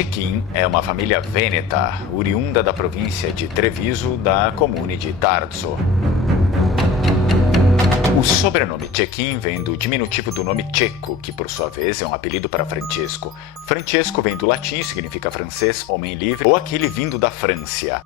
Cecchin é uma família vêneta, oriunda da província de Treviso, da comune de Tarso. O sobrenome Cecchin vem do diminutivo do nome Cecco, que por sua vez é um apelido para Francesco. Francesco vem do latim e significa francês, homem livre, ou aquele vindo da França.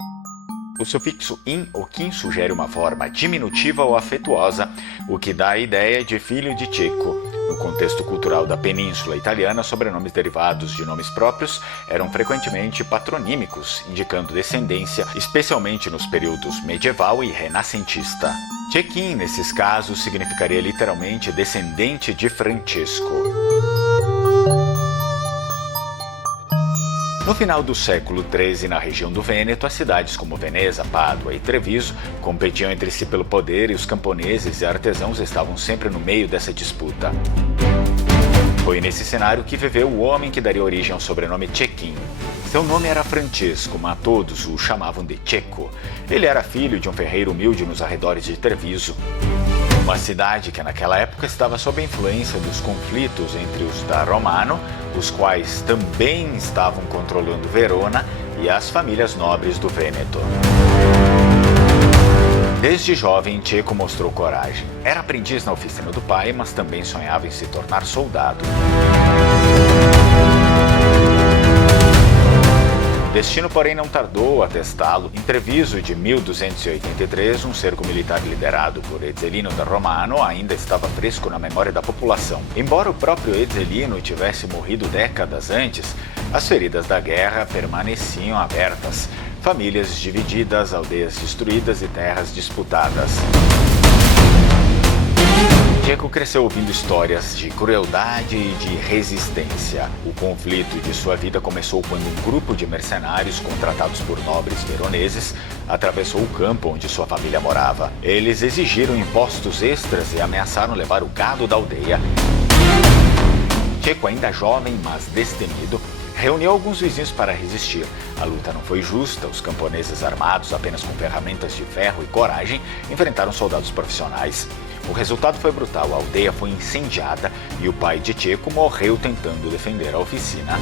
O sufixo in ou kin sugere uma forma diminutiva ou afetuosa, o que dá a ideia de filho de Cecco. No contexto cultural da Península Italiana, sobrenomes derivados de nomes próprios eram frequentemente patronímicos, indicando descendência, especialmente nos períodos medieval e renascentista. Cecchin, nesses casos, significaria literalmente descendente de Francesco. No final do século XIII, na região do Vêneto, as cidades como Veneza, Pádua e Treviso competiam entre si pelo poder e os camponeses e artesãos estavam sempre no meio dessa disputa. Foi nesse cenário que viveu o homem que daria origem ao sobrenome Cecchin. Seu nome era Francesco, mas todos o chamavam de Cecco. Ele era filho de um ferreiro humilde nos arredores de Treviso, uma cidade que naquela época estava sob a influência dos conflitos entre os da Romano, os quais também estavam controlando Verona, e as famílias nobres do Vêneto. Desde jovem, Cecco mostrou coragem. Era aprendiz na oficina do pai, mas também sonhava em se tornar soldado. Destino, porém, não tardou a testá-lo. Em Treviso de 1283, um cerco militar liderado por Ezzelino da Romano ainda estava fresco na memória da população. Embora o próprio Ezzelino tivesse morrido décadas antes, as feridas da guerra permaneciam abertas. Famílias divididas, aldeias destruídas e terras disputadas. Cecco cresceu ouvindo histórias de crueldade e de resistência. O conflito de sua vida começou quando um grupo de mercenários contratados por nobres veroneses atravessou o campo onde sua família morava. Eles exigiram impostos extras e ameaçaram levar o gado da aldeia. Cecco, ainda jovem, mas destemido, reuniu alguns vizinhos para resistir. A luta não foi justa, os camponeses armados apenas com ferramentas de ferro e coragem enfrentaram soldados profissionais. O resultado foi brutal, a aldeia foi incendiada e o pai de Cecco morreu tentando defender a oficina.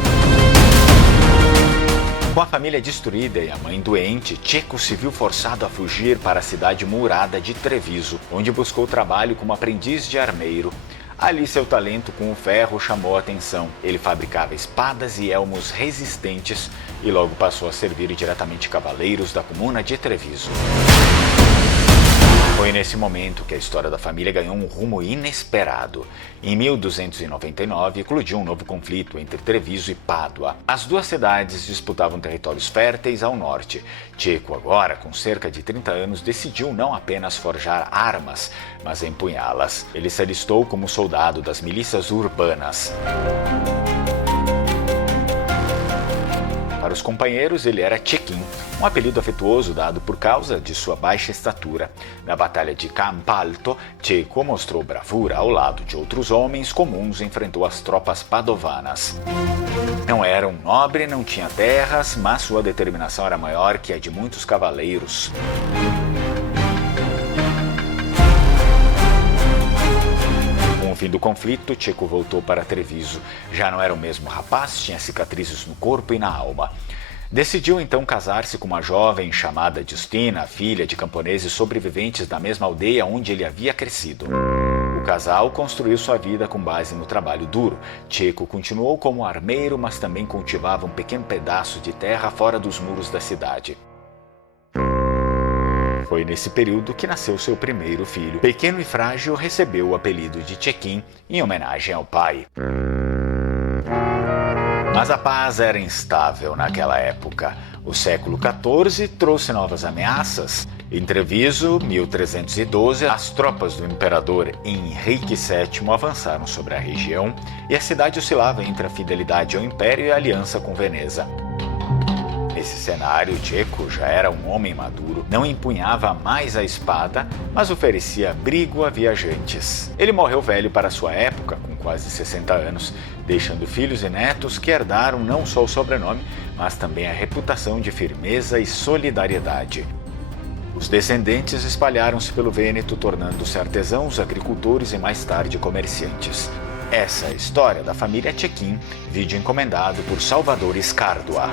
Com a família destruída e a mãe doente, Cecco se viu forçado a fugir para a cidade murada de Treviso, onde buscou trabalho como aprendiz de armeiro. Ali seu talento com o ferro chamou a atenção. Ele fabricava espadas e elmos resistentes e logo passou a servir diretamente cavaleiros da comuna de Treviso. Foi nesse momento que a história da família ganhou um rumo inesperado. Em 1299, eclodiu um novo conflito entre Treviso e Pádua. As duas cidades disputavam territórios férteis ao norte. Cecco, agora com cerca de 30 anos, decidiu não apenas forjar armas, mas empunhá-las. Ele se alistou como soldado das milícias urbanas. Para os companheiros, ele era Cecchin, um apelido afetuoso dado por causa de sua baixa estatura. Na Batalha de Campalto, Cecco mostrou bravura ao lado de outros homens comuns e enfrentou as tropas padovanas. Não era um nobre, não tinha terras, mas sua determinação era maior que a de muitos cavaleiros. Com o fim do conflito, Cecco voltou para Treviso. Já não era o mesmo rapaz, tinha cicatrizes no corpo e na alma. Decidiu então casar-se com uma jovem chamada Giustina, filha de camponeses sobreviventes da mesma aldeia onde ele havia crescido. O casal construiu sua vida com base no trabalho duro. Cecco continuou como armeiro, mas também cultivava um pequeno pedaço de terra fora dos muros da cidade. Foi nesse período que nasceu seu primeiro filho. Pequeno e frágil, recebeu o apelido de Cecchin em homenagem ao pai. Mas a paz era instável naquela época. O século XIV trouxe novas ameaças. Em Treviso, 1312, as tropas do imperador Henrique VII avançaram sobre a região e a cidade oscilava entre a fidelidade ao império e a aliança com Veneza. Nesse cenário, Cecco já era um homem maduro, não empunhava mais a espada, mas oferecia abrigo a viajantes. Ele morreu velho para sua época, com quase 60 anos, deixando filhos e netos que herdaram não só o sobrenome, mas também a reputação de firmeza e solidariedade. Os descendentes espalharam-se pelo Vêneto, tornando-se artesãos, agricultores e mais tarde comerciantes. Essa é a história da família Tchequim, vídeo encomendado por Salvador Escárdua.